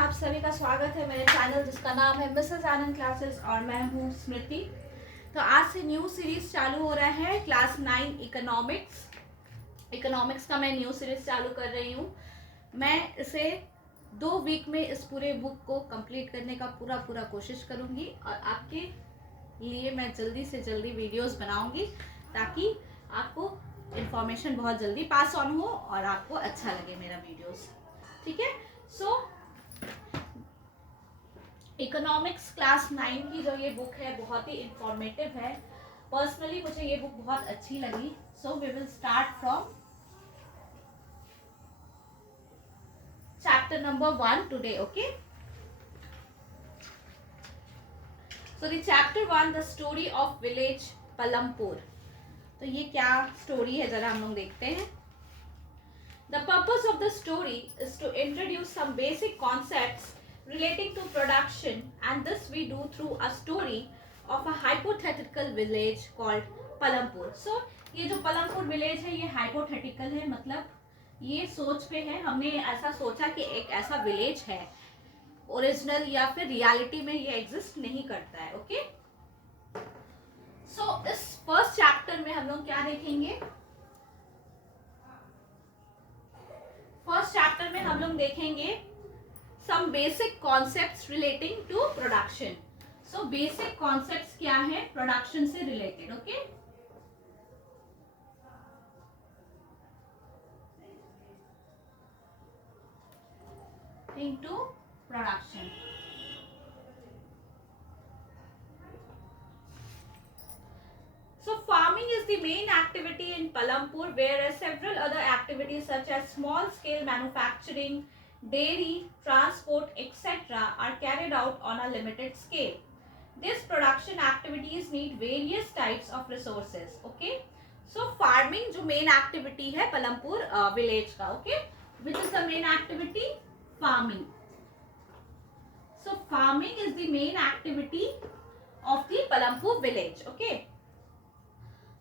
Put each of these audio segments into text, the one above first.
आप सभी का स्वागत है मेरे चैनल जिसका नाम है मिसेस आनंद क्लासेस और मैं हूँ स्मृति। तो आज से न्यू सीरीज चालू हो रहा है क्लास 9 इकोनॉमिक्स का मैं न्यू सीरीज चालू कर रही हूँ। मैं इसे 2 वीक में इस पूरे बुक को कंप्लीट करने का पूरा कोशिश करूँगी और आपके लिए मैं जल्दी से जल्दी वीडियोस बनाऊँगी ताकि आपको इन्फॉर्मेशन बहुत जल्दी पास ऑन हो और आपको अच्छा लगे मेरा वीडियोस। ठीक है। सो इकोनॉमिक्स क्लास 9 की जो ये बुक है बहुत ही इंफॉर्मेटिव है। पर्सनली मुझे ये बुक बहुत अच्छी लगी। So we will start from chapter number 1 today. Okay, so the chapter 1 the story of village Palampur. तो ये क्या स्टोरी है जरा हम लोग देखते हैं। The purpose of the story is to introduce some basic concepts relating to production, and this we do through a story of a hypothetical village called palampur. So ये जो पलमपुर विलेज है ये hypothetical है, मतलब ये सोच पे है। हमने ऐसा सोचा कि एक ऐसा विलेज है, ओरिजिनल या फिर रियलिटी में ये एग्जिस्ट नहीं करता है। ओके, सो इस फर्स्ट चैप्टर में हम लोग क्या देखेंगे। फर्स्ट चैप्टर में हम लोग देखेंगे some basic concepts relating to production. So basic concepts क्या है प्रोडक्शन से रिलेटेड। Okay, into production. So farming is the main activity in Palampur, whereas several other activities such as small scale manufacturing, dairy, transport, etc. are carried out on a limited scale. These production activities need various types of resources. Okay, so farming जो main activity है Palampur village का, okay, which is the main activity? Farming. So farming is the main activity of the Palampur village. Okay.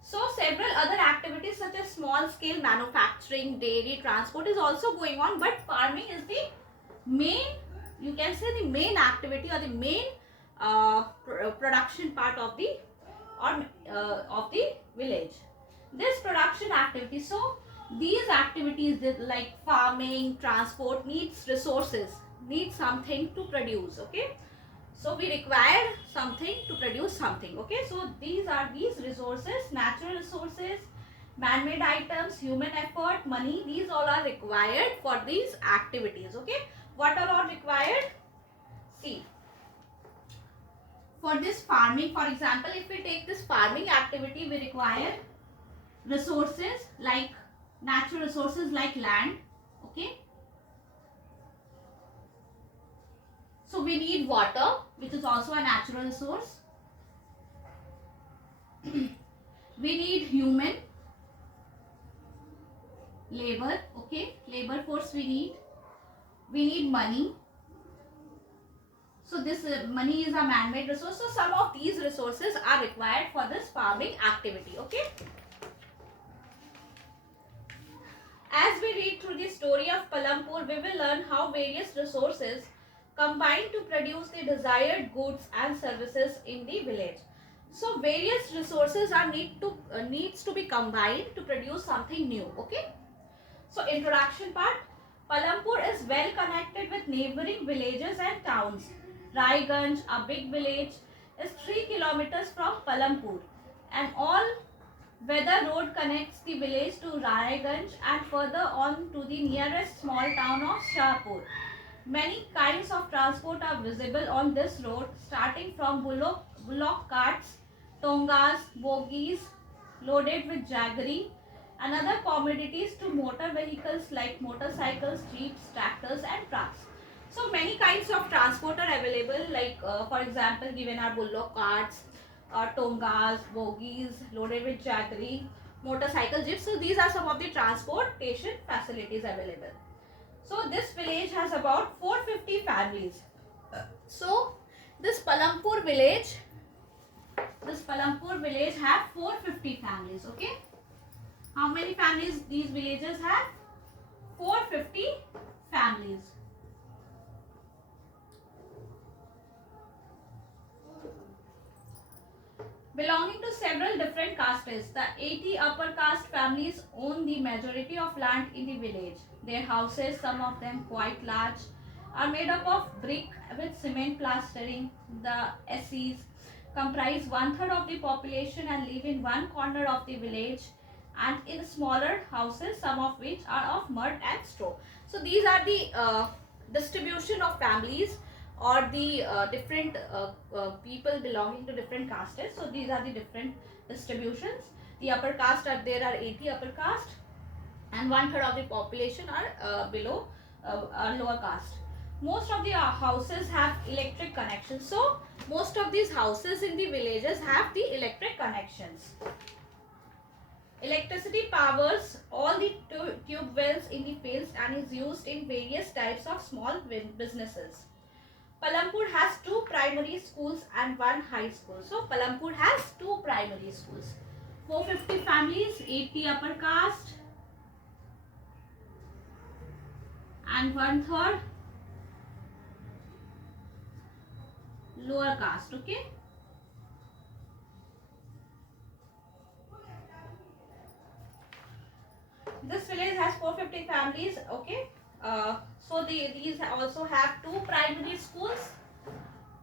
So several other activities such as small scale manufacturing, dairy, transport is also going on, but farming is the main, you can say the main activity or the main production part of the village. This production activity, so these activities like farming, transport needs resources, need something to produce. Okay, so we require something to produce something. Okay, so these are these resources, natural resources, man-made items, human effort, money, these all are required for these activities. Okay, what are all required? See, for this farming, for example, if we take this farming activity, we require resources like natural resources like land. Okay, so we need water, which is also a natural resource. We need human labor. Okay, labor force we need money. So this money is a man-made resource. So some of these resources are required for this farming activity. Okay, as we read through the story of Palampur, we will learn how various resources combine to produce the desired goods and services in the village. So various resources are needs to be combined to produce something new. Okay, so introduction part. Palampur is well connected with neighboring villages and towns. Raiganj, a big village, is 3 kilometers from Palampur, and all weather road connects the village to Raiganj and further on to the nearest small town of Shahpur. Many kinds of transport are visible on this road, starting from bullock carts, tongas, bogies loaded with jaggery and other commodities to motor vehicles like motorcycles, jeeps, tractors and trucks. So many kinds of transport are available, like for example given are bullock carts, tongas, bogies loaded with jaggery, motorcycle, jeeps. So these are some of the transportation facilities available. So this village has about 450 families. So this Palampur village have 450 families. Okay, how many families these villages have? 450 families. Belonging to several different castes, the 80 upper caste families own the majority of land in the village. Their houses, some of them quite large, are made up of brick with cement plastering. The SCs comprise one third of the population and live in one corner of the village, and in smaller houses, some of which are of mud and straw. So these are the distribution of families or the different people belonging to different castes. So these are the different distributions. The upper caste are, there are 80 upper caste, and one third of the population are below lower caste. Most of the houses have electric connections. So most of these houses in the villages have the electric connections. Electricity powers all the tube wells in the fields and is used in various types of small businesses. Palampur has 2 primary schools and 1 high school. So Palampur has 2 primary schools. 450 families, 80 upper caste and 1/3 lower caste. Okay. This village has 450 families. Okay. So these also have 2 primary schools.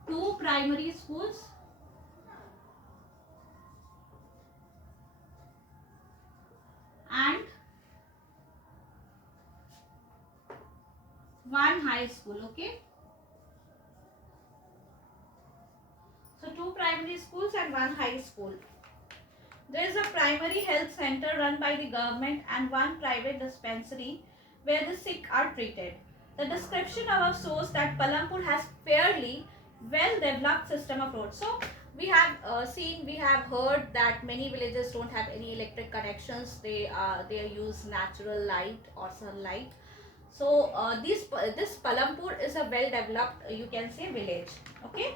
2 primary schools and 1 high school. Okay. So 2 primary schools and 1 high school. There is a primary health center run by the government and 1 private dispensary where the sick are treated. The description above shows that Palampur has fairly well developed system of roads. So we have we have heard that many villages don't have any electric connections. They use natural light or sunlight. So this Palampur is a well developed, you can say, village. Okay.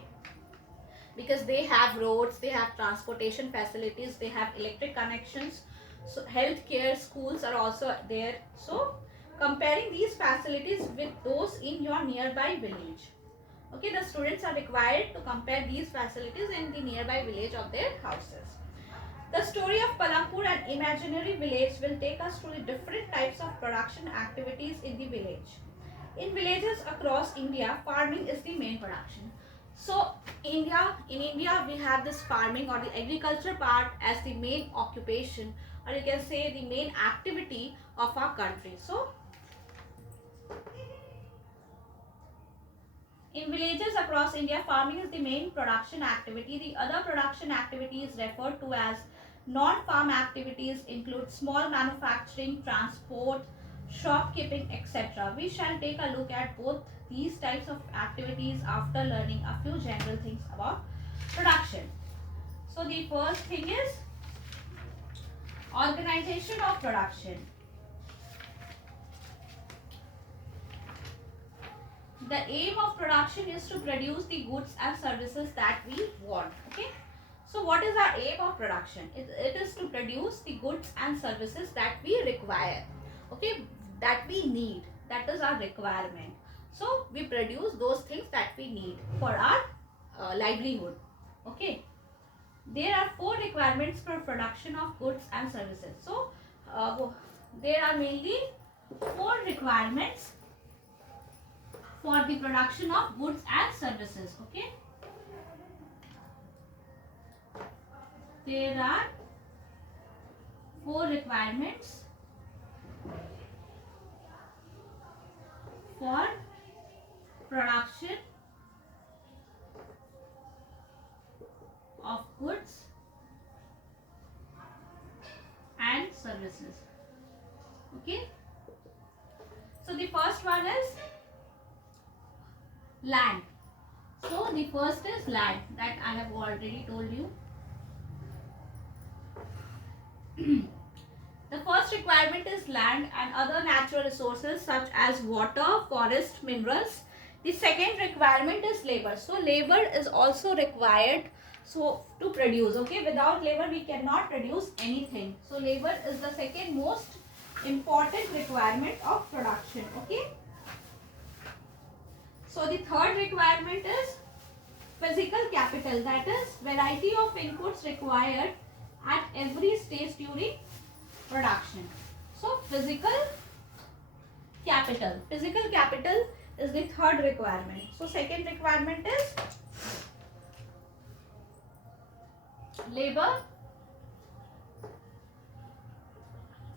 Because they have roads, they have transportation facilities, they have electric connections. So healthcare, schools are also there. So comparing these facilities with those in your nearby village. Okay, the students are required to compare these facilities in the nearby village of their houses. The story of Palampur, an imaginary village, will take us through the different types of production activities in the village. In villages across India, farming is the main production. So in India we have this farming or the agriculture part as the main occupation, or you can say the main activity of our country. So in villages across India, farming is the main production activity. The other production activities referred to as non-farm activities include small manufacturing, transport, shopkeeping, etc. We shall take a look at both these types of activities after learning a few general things about production. So the first thing is organization of production. The aim of production is to produce the goods and services that we want. Okay. So what is our aim of production? It is to produce the goods and services that we require. Okay, that we need. That is our requirement. So we produce those things that we need for our livelihood. Okay. There are 4 requirements for production of goods and services. So there are mainly 4 requirements for the production of goods and services. Okay. There are 4 requirements for production of goods and services. Okay. So the first one is land. So the first is land, that I have already told you. The first requirement is land and other natural resources such as water, forest, minerals. The second requirement is labor. So labor is also required to produce. Okay, without labor we cannot produce anything. So labor is the second most important requirement of production. Okay. So the third requirement is Physical capital, that is variety of inputs required at every stage during production. So physical capital. Physical capital is the third requirement. So second requirement is labor.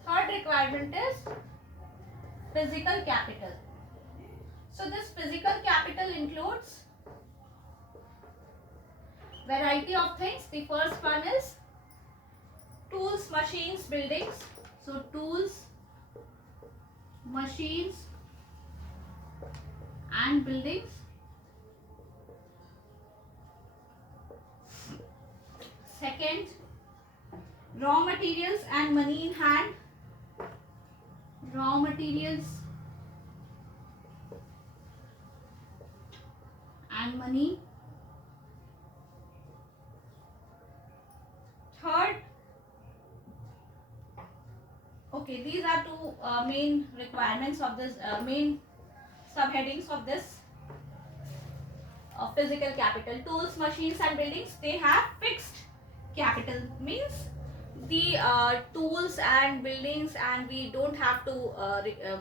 Third requirement is physical capital. So this physical capital includes variety of things. The first one is tools, machines, buildings. So tools, machines and buildings. Second, raw materials and money in hand. Raw materials and money. Third, okay, these are two main requirements of this, main subheadings of this physical capital. Tools, machines and buildings, they have fixed capital, means the tools and buildings, and we don't have to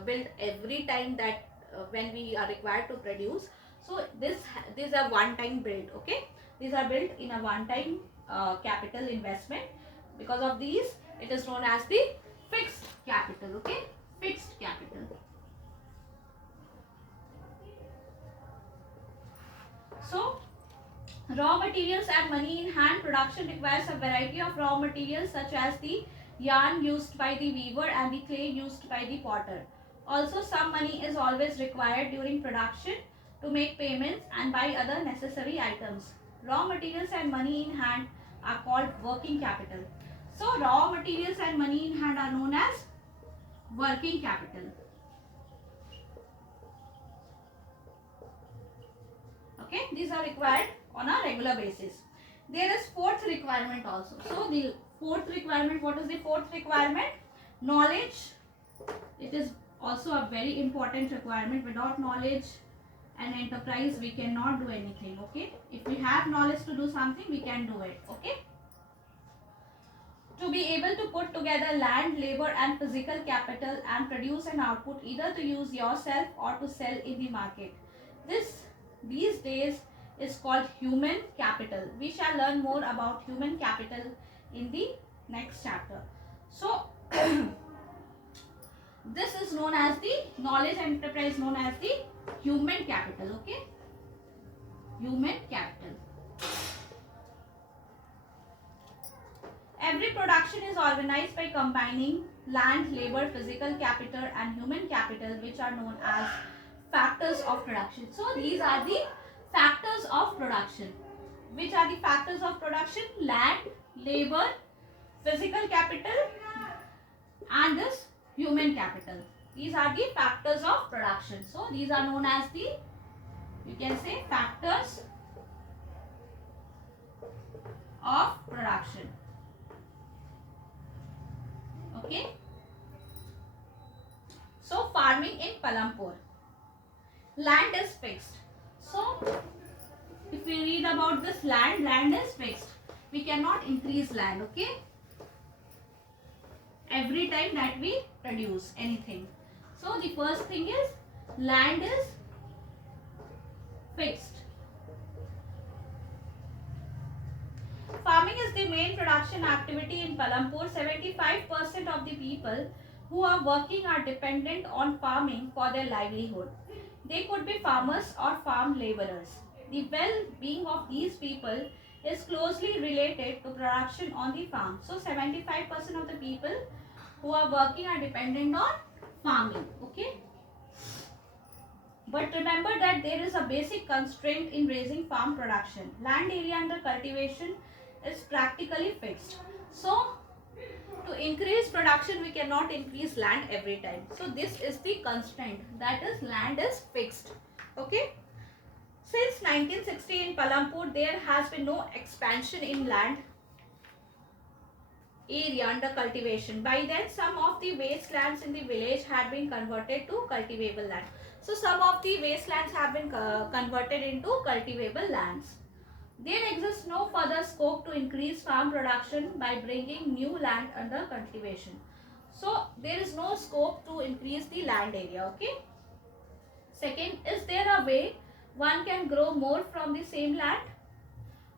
build every time that when we are required to produce. So these are one time build, okay, these are built in a one time capital investment. Because of these, it is known as the fixed capital, okay, fixed capital. So raw materials and money in hand. Production requires a variety of raw materials such as the yarn used by the weaver and the clay used by the potter. Also, some money is always required during production to make payments and buy other necessary items. Raw materials and money in hand are called working capital. So raw materials and money in hand are known as working capital. Okay, these are required on a regular basis. There is fourth requirement also. So the fourth requirement, what is the fourth requirement? Knowledge. It is also a very important requirement. Without knowledge and enterprise, we cannot do anything, okay? If we have knowledge to do something, we can do it, okay? To be able to put together land, labor and physical capital and produce an output either to use yourself or to sell in the market. These days is called human capital. We shall learn more about human capital in the next chapter. So this is known as the knowledge enterprise, known as the human capital, okay, human capital. Every production is organized by combining land, labor, physical capital and human capital, which are known as factors of production. So these are the factors of production. Which are the factors of production? Land, labor, physical capital and this human capital. These are the factors of production. So these are known as the, you can say, factors of production. Okay. So farming in Palampur. Land is fixed. So if we read about this land is fixed. We cannot increase land, okay, every time that we produce anything. So the first thing is land is fixed. Farming is the main production activity in Palampur. 75% of the people who are working are dependent on farming for their livelihood. They could be farmers or farm laborers. The well-being of these people is closely related to production on the farm. So 75% of the people who are working are dependent on farming, okay. But remember that there is a basic constraint in raising farm production. Land area under cultivation is practically fixed. So to increase production, we cannot increase land every time. So this is the constraint, that is land is fixed, okay. Since 1960 in Palampur, there has been no expansion in land area under cultivation. By then, some of the wastelands in the village had been converted to cultivable land. So some of the wastelands have been converted into cultivable lands. There exists no further scope to increase farm production by bringing new land under cultivation. So there is no scope to increase the land area. Okay. Second, is there a way one can grow more from the same land?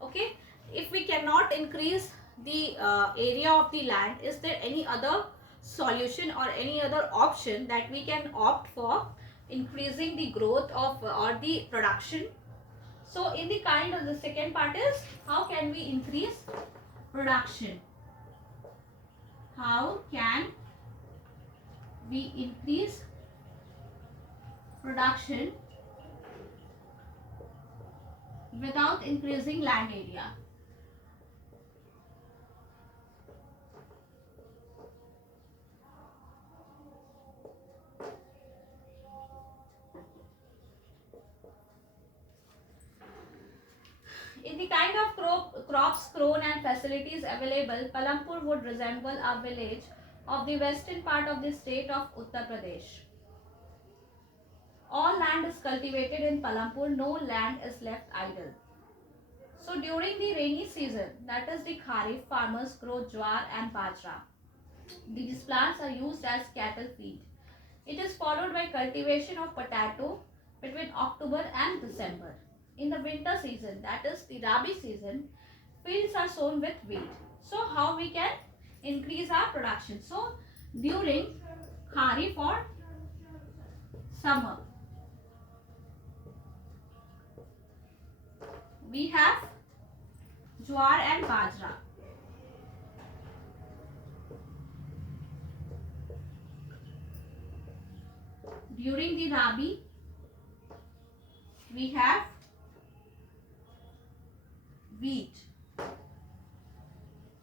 Okay. If we cannot increase the area of the land, is there any other solution or any other option that we can opt for increasing the growth of or the production? So in the kind of the second part is, how can we increase production? How can we increase production without increasing land area? In the kind of crops grown and facilities available, Palampur would resemble a village of the western part of the state of Uttar Pradesh. All land is cultivated in Palampur, no land is left idle. So during the rainy season, that is the Kharif, farmers grow jowar and bajra. These plants are used as cattle feed. It is followed by cultivation of potato between October and December. In the winter season, that is the Rabi season, fields are sown with wheat. So how we can increase our production? So during Kharif or summer, we have jowar and bajra. During the Rabi, we have wheat.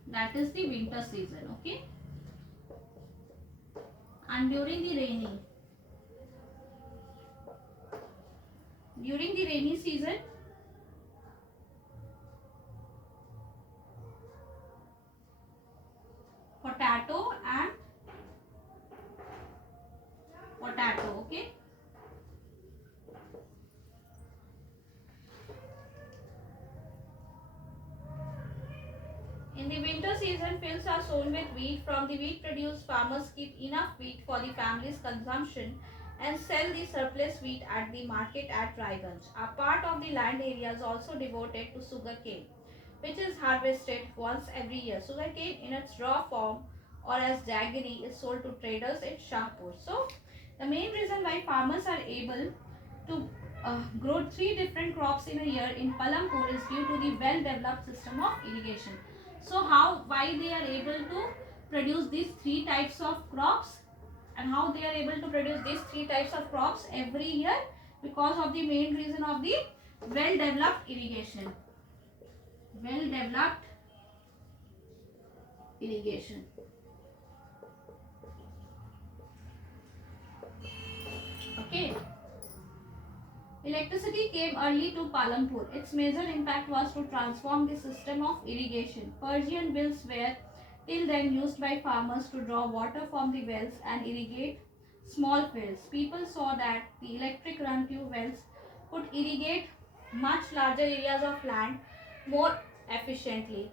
That is the winter season, okay? And during the rainy season, potato and potato, okay? In the winter season, fields are sown with wheat. From the wheat produced, farmers keep enough wheat for the family's consumption and sell the surplus wheat at the market at Raiganj. A part of the land area is also devoted to sugarcane, which is harvested once every year. Sugarcane in its raw form or as jaggery is sold to traders in Shahpur. So, the main reason why farmers are able to grow 3 different crops in a year in Palampur is due to the well-developed system of irrigation. So why they are able to produce these 3 types of crops, and how they are able to produce these 3 types of crops every year? Because of the main reason of the well-developed irrigation. Well-developed irrigation. Okay. Electricity came early to Palampur. Its major impact was to transform the system of irrigation. Persian wells were till then used by farmers to draw water from the wells and irrigate small fields. People saw that the electric run tube wells could irrigate much larger areas of land more efficiently.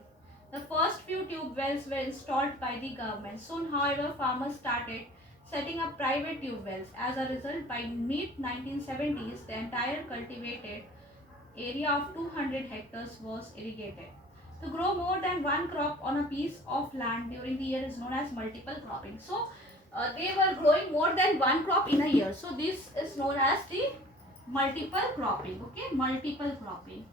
The first few tube wells were installed by the government. Soon, however, farmers started setting up private tube wells. As a result, by mid-1970s, the entire cultivated area of 200 hectares was irrigated. To grow more than one crop on a piece of land during the year is known as multiple cropping. So, they were growing more than one crop in a year. So, this is known as the multiple cropping. Okay, multiple cropping.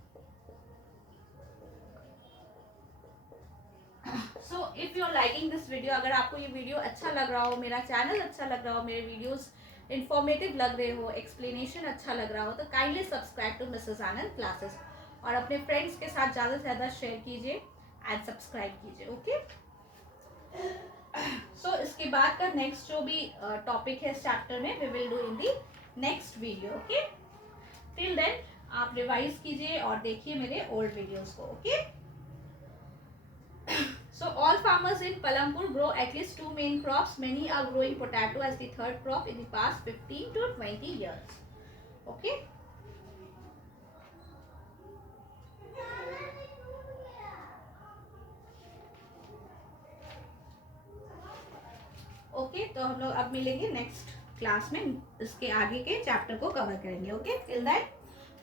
So if you are liking this video, अगर आपको ये video अच्छा लग रहा हो, मेरा channel अच्छा लग रहा हो, मेरे वीडियोस इंफॉर्मेटिव लग रहे हो, एक्सप्लेनेशन अच्छा लग रहा हो, तो kindly subscribe to Mrs Anand classes और अपने फ्रेंड्स के साथ ज़्यादा से ज़्यादा शेयर कीजिए एंड सब्सक्राइब कीजिए. ओके. सो इसके बाद का नेक्स्ट जो भी टॉपिक है इस चैप्टर में, we will do in the next video. Okay. Till then आप रिवाइज कीजिए और देखिए मेरे ओल्ड वीडियोस को. Okay. So all farmers in Palampur grow at least 2 main crops. Many are growing potato as the third crop in the past 15 to 20 years. Okay. तो हम लोग अब मिलेंगे नेक्स्ट क्लास में, इसके आगे के चैप्टर को कवर करेंगे. Okay, till that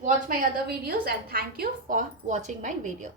watch my other videos and thank you for watching my video.